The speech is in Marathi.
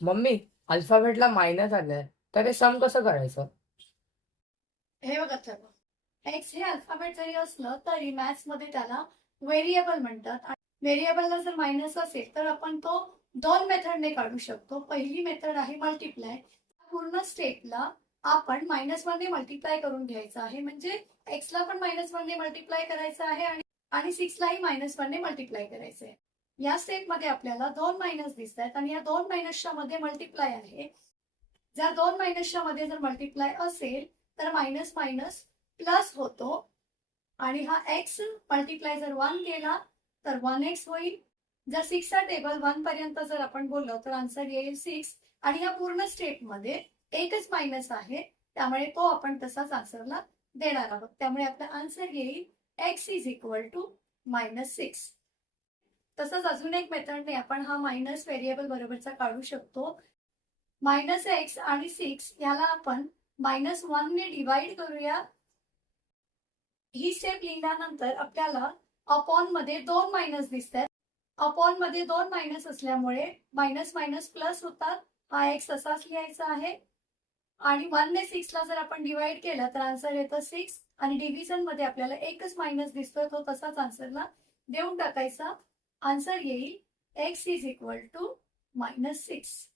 मम्मी, अल्फाबेटला मायनस आलंय, तर हे सम कसं करायचं? हे बघा सर्व एक्स हे अल्फाबेट जरी असलं तरी मॅथ्स मध्ये त्याला व्हेरिएबल म्हणतात. आणि व्हेरिएबलला जर मायनस असेल तर आपण तो दोन मेथडने काढू शकतो. पहिली मेथड आहे मल्टिप्लाय. पूर्ण स्टेपला आपण -1 ने मल्टिप्लाय करून घ्यायचं आहे. म्हणजे एक्सला पण -1 ने मल्टिप्लाय करायचं आहे आणि 6लाही -1 ने मल्टिप्लाय करायचं आहे. या स्टेपमध्ये आपल्याला दोन मायनस दिसत आहेत आणि या दोन मायनसच्या मध्ये मल्टिप्लाय आहे. जर दोन मायनसच्या मध्ये जर मल्टिप्लाय असेल तर मायनस मायनस प्लस होतो आणि हा एक्स मल्टिप्लाय जर 1 केला तर 1x होईल. जर 6चा टेबल 1 पर्यंत जर आपण बोललो तर आन्सर येईल 6. आणि या पूर्ण स्टेपमध्ये एकच मायनस आहे, त्यामुळे तो आपण तसाच आन्सरला देणार आहोत. त्यामुळे आपला आन्सर येईल x इज इक्वल टू -6. तसंच अजून एक मेथडने आपण हा मायनस व्हेरिएबल बरोबरचा काढू शकतो. -x आणि 6 याला आपण -1 ने डिवाइड करूया. ही स्टेप लिहिल्यानंतर आपल्याला अपॉन मध्ये दोन मायनस दिसत आहेत. अपॉन मध्ये दोन मायनस असल्यामुळे मायनस मायनस प्लस होतात. हा एक्स तसाच लिहायचा आहे. आणि 1 ने 6ला जर आपण डिवाइड केलं तर आन्सर येतं 6. आणि डिव्हिजन मध्ये आपल्याला एकच मायनस दिसतोय, तो तसाच आन्सरला देऊन टाकायचा. आन्सर येईल x इज इक्वल टू -6.